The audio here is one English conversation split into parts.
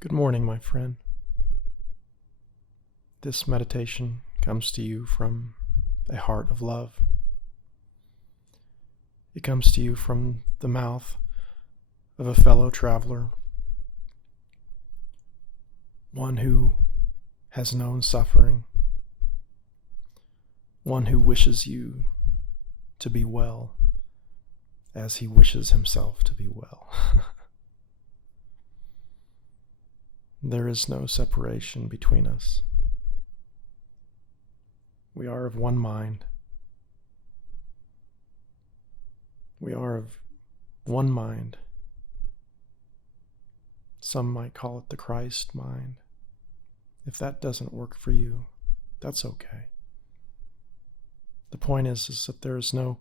Good morning, my friend. This meditation comes to you from a heart of love. It comes to you from the mouth of a fellow traveler, one who has known suffering, one who wishes you to be well as he wishes himself to be well. There is no separation between us. We are of one mind. We are of one mind. Some might call it the Christ mind. If that doesn't work for you, that's okay. The point is that there is no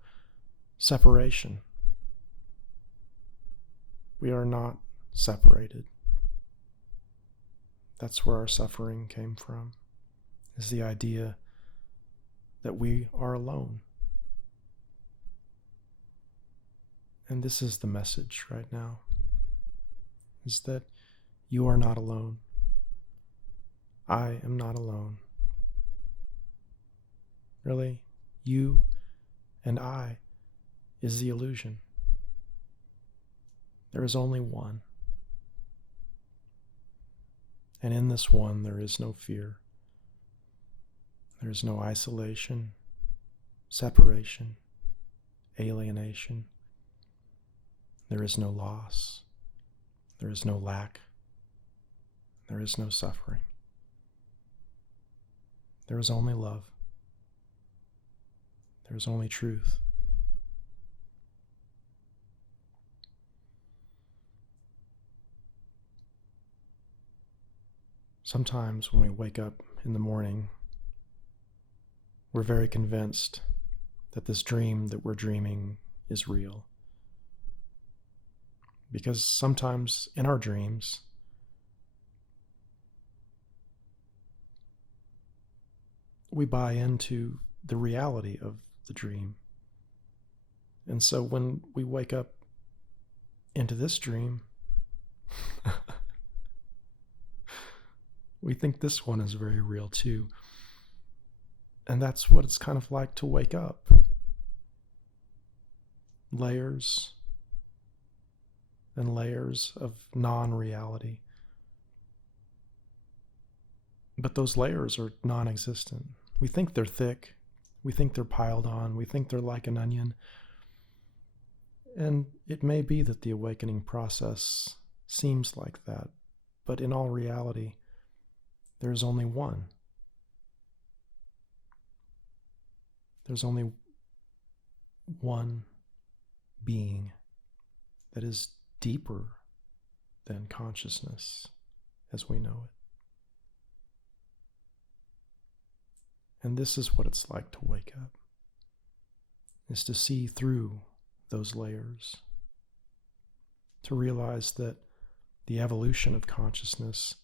separation. We are not separated. That's where our suffering came from, is the idea that we are alone. And this is the message right now, is that you are not alone. I am not alone. Really, you and I is the illusion. There is only one. And in this one, there is no fear. There is no isolation, separation, alienation. There is no loss. There is no lack. There is no suffering. There is only love. There is only truth. Sometimes when we wake up in the morning, we're very convinced that this dream that we're dreaming is real. Because sometimes in our dreams, we buy into the reality of the dream. And so when we wake up into this dream, we think this one is very real too. And that's what it's kind of like to wake up. Layers and layers of non-reality. But those layers are non-existent. We think they're thick. We think they're piled on. We think they're like an onion. And it may be that the awakening process seems like that. But in all reality, there's only one. There's only one being that is deeper than consciousness as we know it. And this is what it's like to wake up, is to see through those layers, to realize that the evolution of consciousness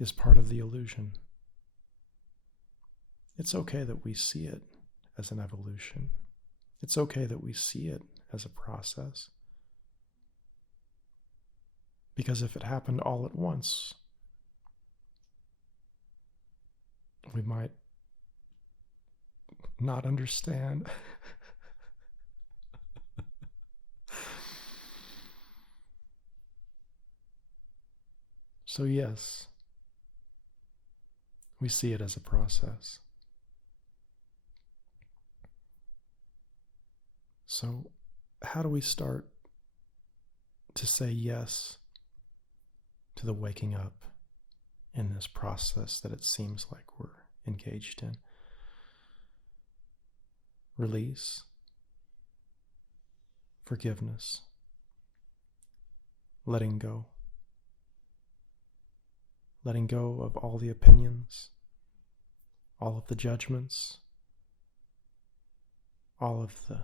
is part of the illusion. It's okay that we see it as an evolution. It's okay that we see it as a process. Because if it happened all at once, we might not understand. So yes, we see it as a process. So how do we start to say yes to the waking up in this process that it seems like we're engaged in? Release, forgiveness, letting go of all the opinions, all of the judgments, all of the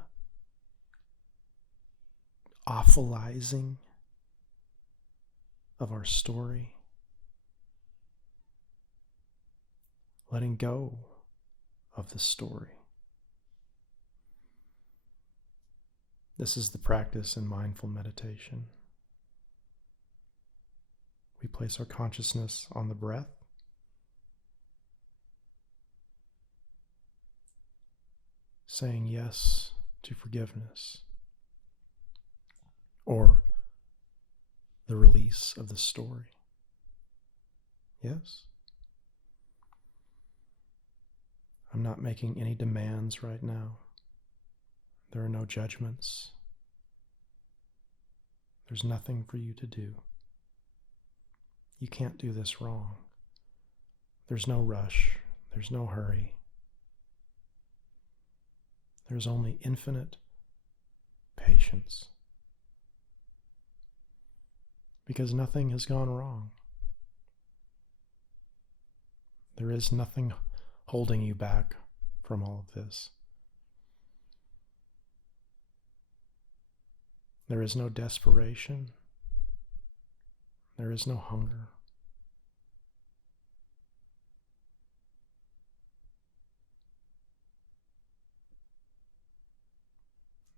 awfulizing of our story, letting go of the story. This is the practice in mindful meditation. We place our consciousness on the breath. Saying yes to forgiveness, or the release of the story. Yes? I'm not making any demands right now. There are no judgments. There's nothing for you to do. You can't do this wrong. There's no rush. There's no hurry. There's only infinite patience. Because nothing has gone wrong. There is nothing holding you back from all of this. There is no desperation. There is no hunger.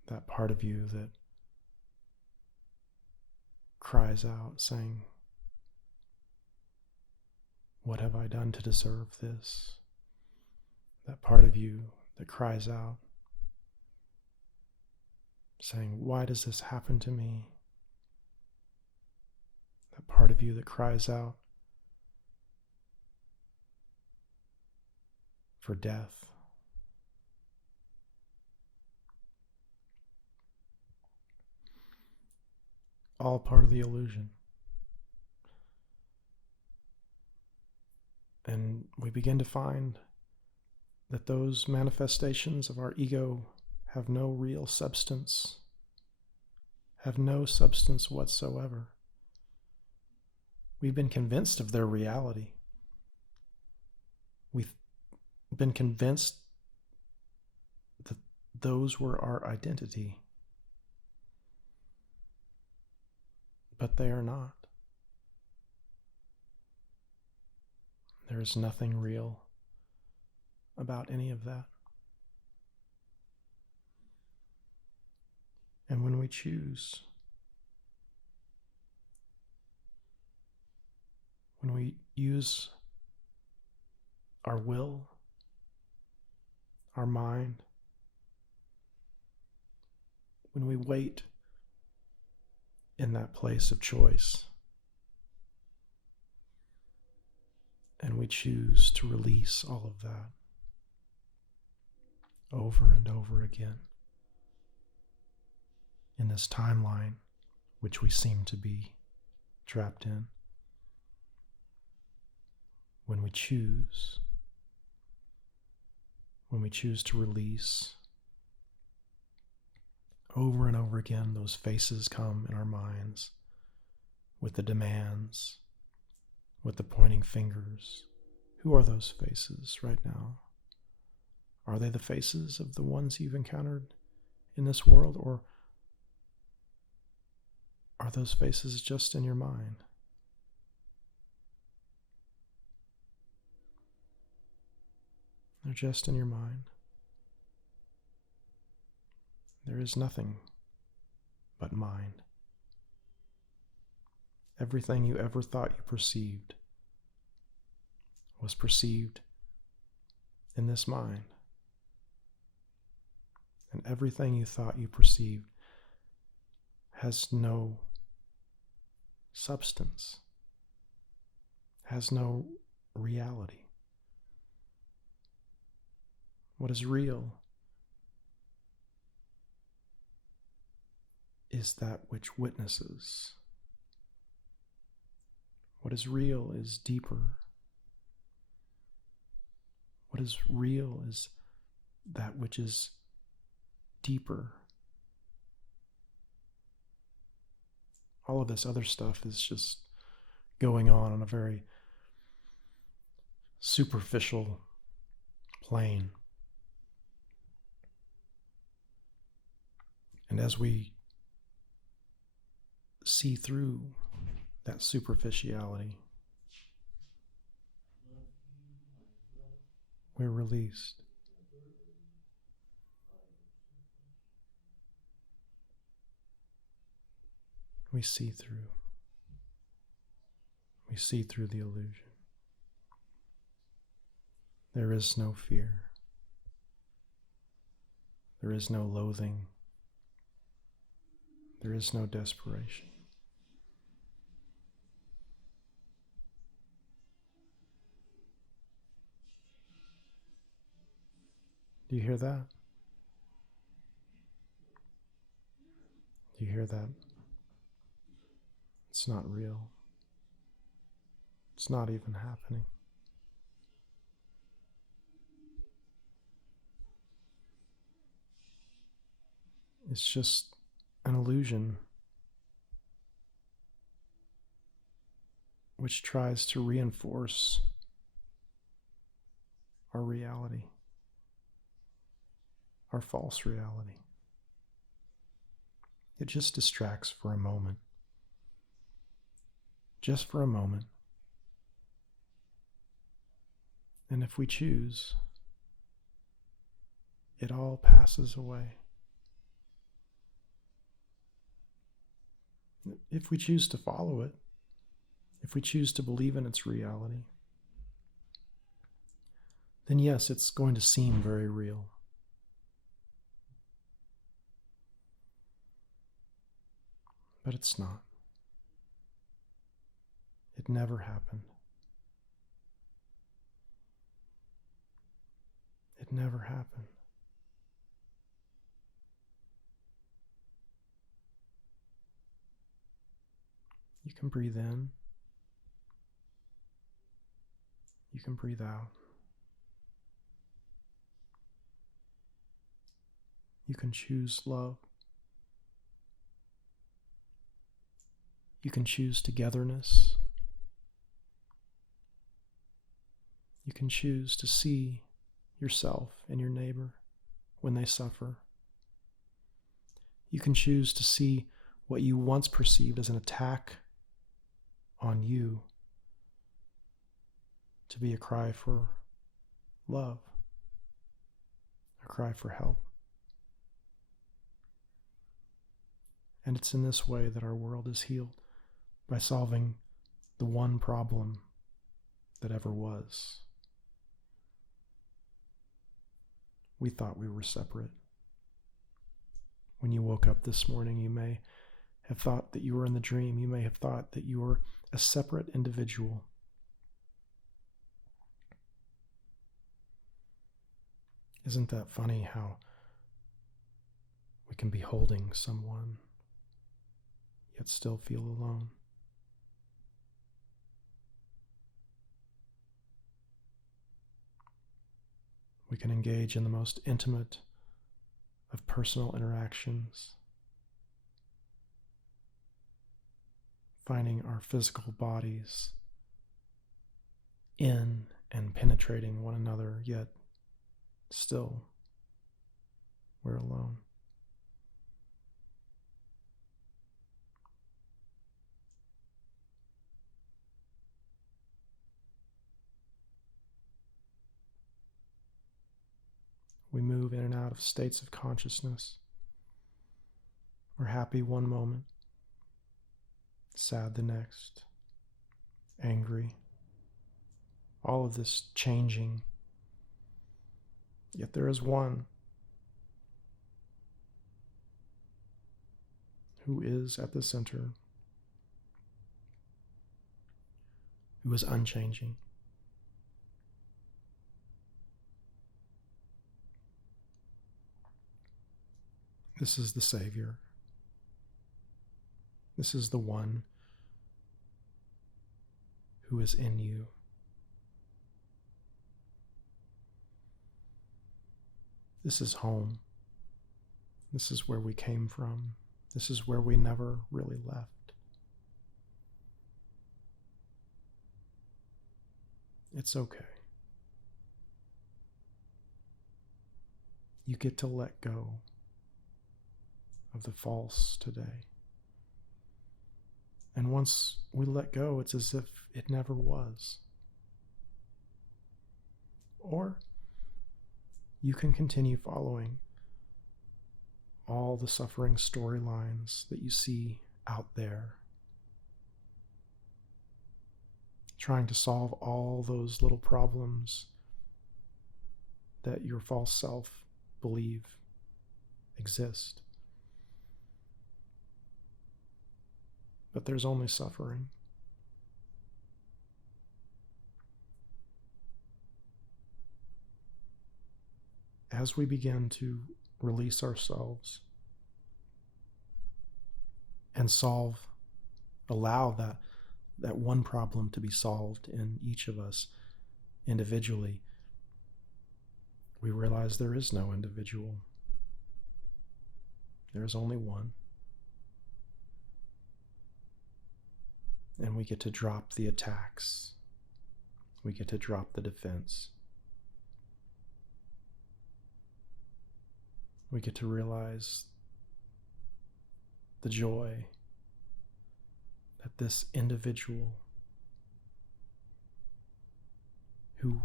That part of you that cries out saying, "What have I done to deserve this?" That part of you that cries out saying, "Why does this happen to me?" That part of you that cries out for death. All part of the illusion. And we begin to find that those manifestations of our ego have no real substance, have no substance whatsoever. We've been convinced of their reality. We've been convinced that those were our identity. But they are not. There is nothing real about any of that. And when we choose, when we use our will, our mind, when we wait in that place of choice, and we choose to release all of that over and over again in this timeline which we seem to be trapped in. When we choose to release, over and over again, those faces come in our minds with the demands, with the pointing fingers. Who are those faces right now? Are they the faces of the ones you've encountered in this world, or are those faces just in your mind? They're just in your mind. There is nothing but mind. Everything you ever thought you perceived was perceived in this mind. And everything you thought you perceived has no substance, has no reality. What is real is that which witnesses. What is real is deeper. What is real is that which is deeper. All of this other stuff is just going on a very superficial plane. And as we see through that superficiality, we're released. We see through. We see through the illusion. There is no fear. There is no loathing. There is no desperation. Do you hear that? Do you hear that? It's not real. It's not even happening. It's just an illusion which tries to reinforce our reality, our false reality. It just distracts for a moment. Just for a moment. And if we choose, it all passes away. If we choose to follow it, if we choose to believe in its reality, then yes, it's going to seem very real. But it's not. It never happened. It never happened. You can breathe in. You can breathe out. You can choose love. You can choose togetherness. You can choose to see yourself and your neighbor when they suffer. You can choose to see what you once perceived as an attack on you to be a cry for love, a cry for help. And it's in this way that our world is healed, by solving the one problem that ever was. We thought we were separate. When you woke up this morning, you may have thought that you were in the dream. You may have thought that you were a separate individual. Isn't that funny how we can be holding someone, yet still feel alone? We can engage in the most intimate of personal interactions, finding our physical bodies in and penetrating one another, yet still we're alone. We move in and out of states of consciousness. We're happy one moment, sad the next, angry, all of this changing. Yet there is one who is at the center, who is unchanging. This is the Savior. This is the one who is in you. This is home. This is where we came from. This is where we never really left. It's okay. You get to let go of the false today. And once we let go, it's as if it never was. Or you can continue following all the suffering storylines that you see out there. trying to solve all those little problems that your false self believe exist. But there's only suffering. As we begin to release ourselves and allow that one problem to be solved in each of us individually, we realize there is no individual. There is only one. And we get to drop the attacks. We get to drop the defense. We get to realize the joy that this individual who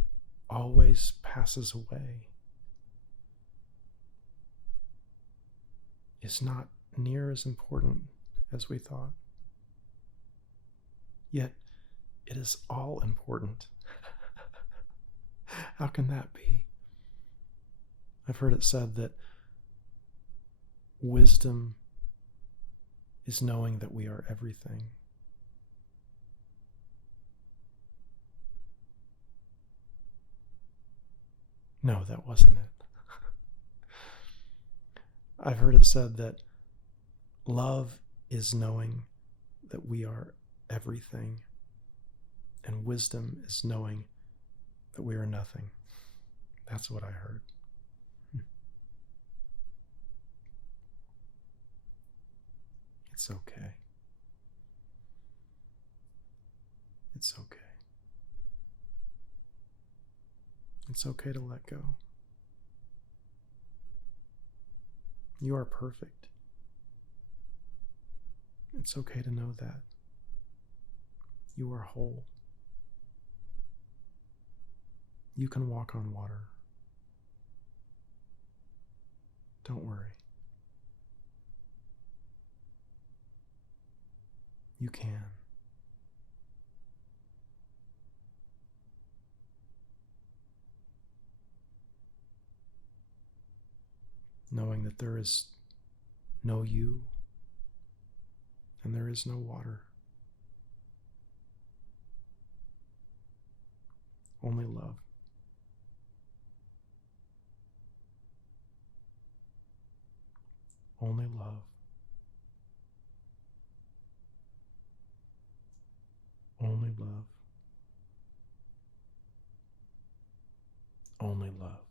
always passes away is not near as important as we thought. Yet it is all important. How can that be? I've heard it said that wisdom is knowing that we are everything. No, that wasn't it. I've heard it said that love is knowing that we are everything, and wisdom is knowing that we are nothing. That's what I heard. It's okay. It's okay. It's okay to let go. You are perfect. It's okay to know that. You are whole. You can walk on water. Don't worry. You can. Knowing that there is no you and there is no water. Only love. Only love. Only love. Only love.